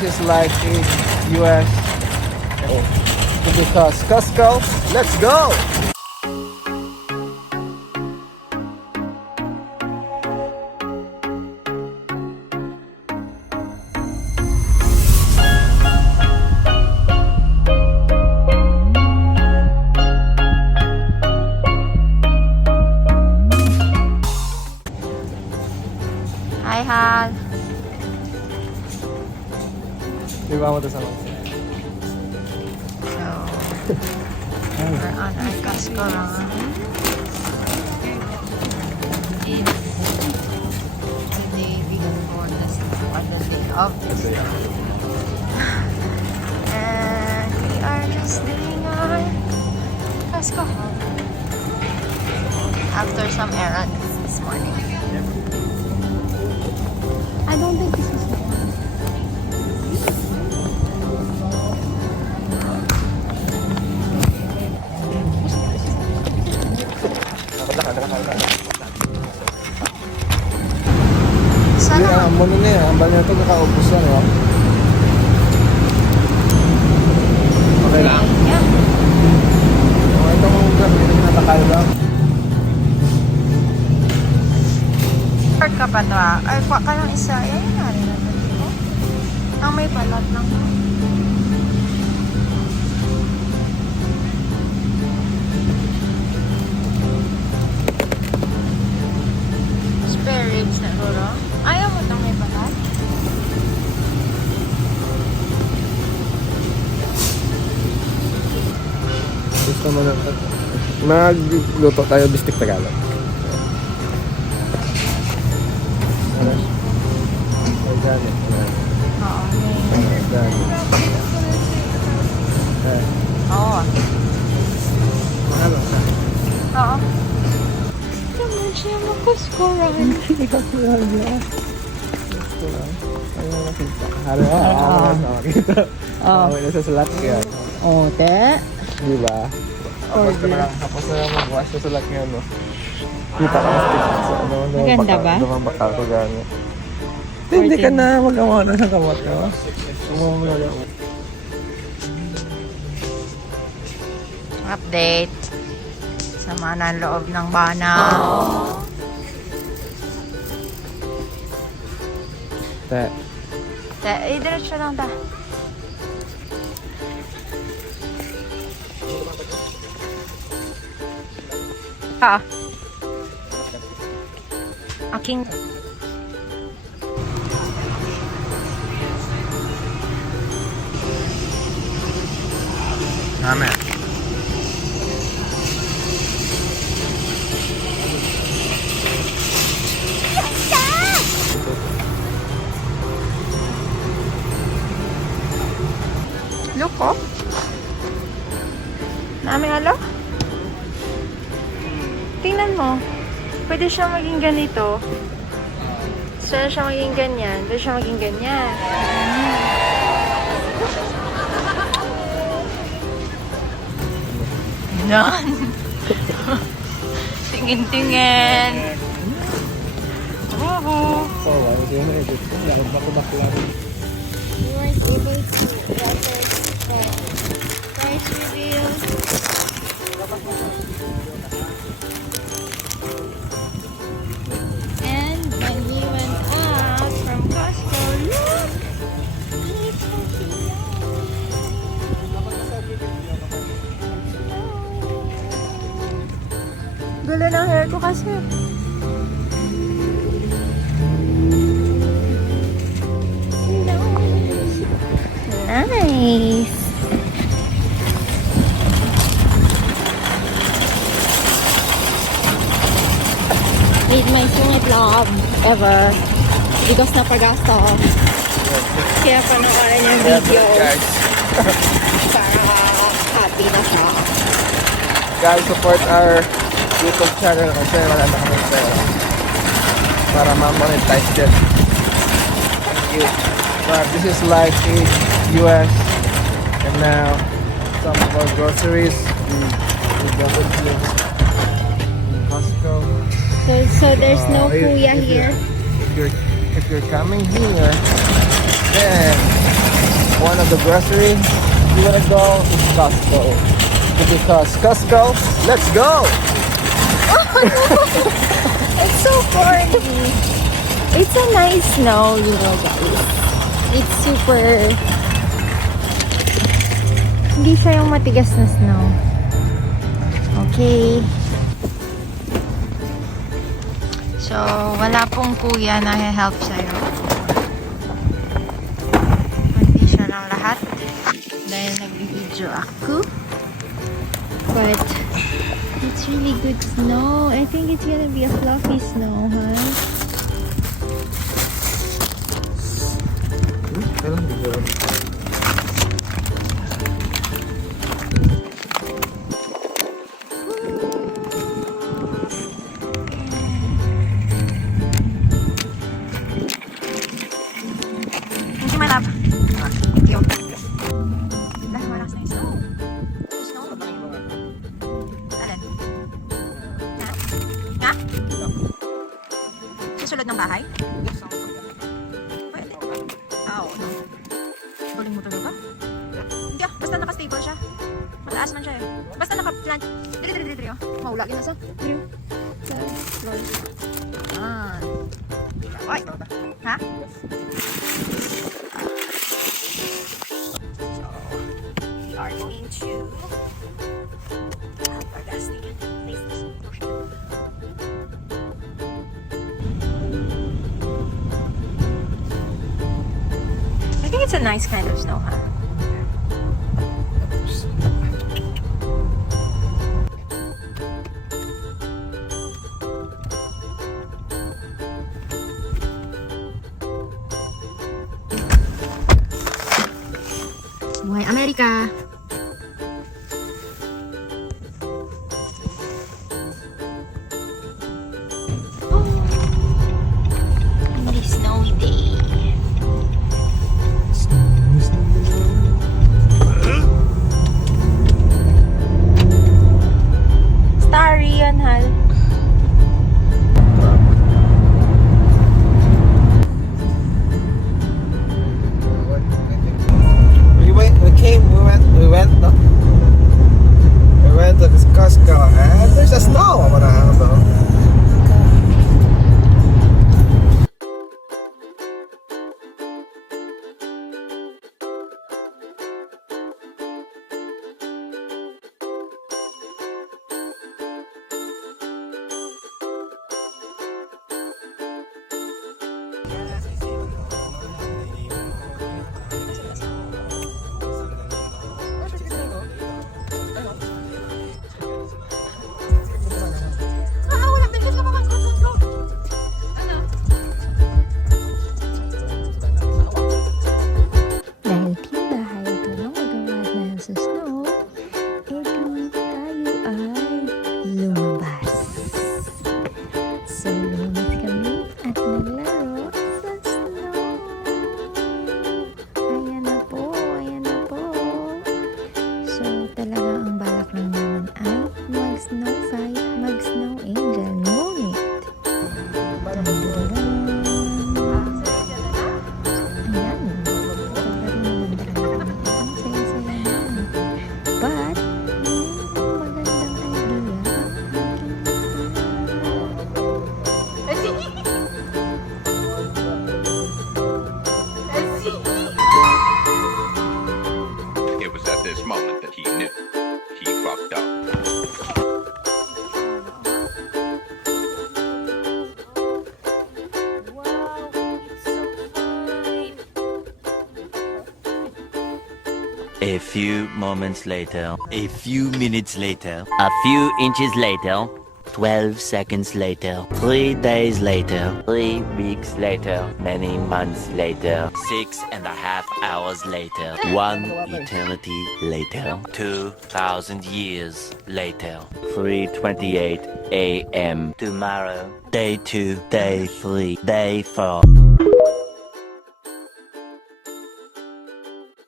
This is like in US because Costco. Let's go! Hi, Han. Iba mo to sa mga. So, we're on our Costco run. It's today before the day of the store. And we are just doing our Costco haul after some errands this morning. I don't think this is Hindi, ang muna na yan. Ang bala nito kakaubos yan, no? Okay lang. Yeah. Itong gabi na natakal lang. Park ka pa to ah. Ay, pa ka lang isa. Ay, nari na dito. Ang may palat lang. Spare ribs na duro. Ayaw mo itong may palat? Gusto mo na. Magluto tayo bistik Tagalog. Organic. Oo. Organic. Oo. Mahal ka. Oo. Naman siya makuskuran. Hindi ka mahal niya. Gusto lang. Ayaw makita. Halo ka. Makita. Away na sa salakyan. Oo, te. Di ba? Tapos na magwas sa salakyan, no? Kita ka na sa ano. Maganda ba? Dumang bakal ko gano'n. Hindi ka na magawa na sa kamot ko. Update. Sama na ang loob ng banaw. Te. Diretso lang ta. Aking Amen. look oh. Nami alo? Tingnan mo. Pwede siya maging ganito. Pwede siya maging ganyan. Pwede siya maging ganyan. Yan. Tingin-tingin. Uhu. You weren't able to record the price reveal. And when we went out from Costco, look! It's so cute. Gulo ng hair ko kasi. Nice. Made my sungit love ever because napagasto ako. Kaya panoorin yung video para happy na siya. Guys, support our YouTube channel kasi wala na kami pera para ma-monetize din. Thank you. But this is like in US and now some of our groceries we got it here in Costco. So there's no kuya if here. If you're coming here, then of the grocery you wanna go is Costco. Because Costco, let's go! It's so corny. It's a nice snow, you know, guys. It's super... Hindi siya yung matigas na snow. Okay. So, wala pong kuya na help sa'yo. Hindi siya lang lahat. Dahil nag-video ako. But, it's really good snow. I think it's gonna be a fluffy snow, huh? Hindi malap. Thank you. Dahil malakas na yung snow. Snow? Alin? Ha? Ha? Susulod ng bahay? Pwede. Oo, no. Tuling mo talaga? Hindi basta naka-stable siya. Mataas man siya eh. Basta naka-plant. Diri, oh. Maula, ginasa. Diri. Sa floor. Oy! Ha? We are going to our destination. I think it's a nice kind of snow, huh? Buhay Amerika! Hindi snowy day. Starry yan, Hal. We went to Costco and there's a snow. What the hell, though? Dahil pindahan ito ng magawa dahil sa snow, edi tayo ay lumabas. So, lumabas kami at naglaro sa snow. Ayan na po, ayan na po. So, talaga ang balak lang naman ay mag-snow fight, mag-snow angel. Ngunit, It was at this moment that he knew he fucked up. A few moments later, a few minutes later, a few inches later, 12 seconds later, 3 days later, 3 weeks later, many months later, 6.5 hours later, 1 eternity later, 2,000 years later, 3:28 a.m. tomorrow, day 2, day 3, day 4.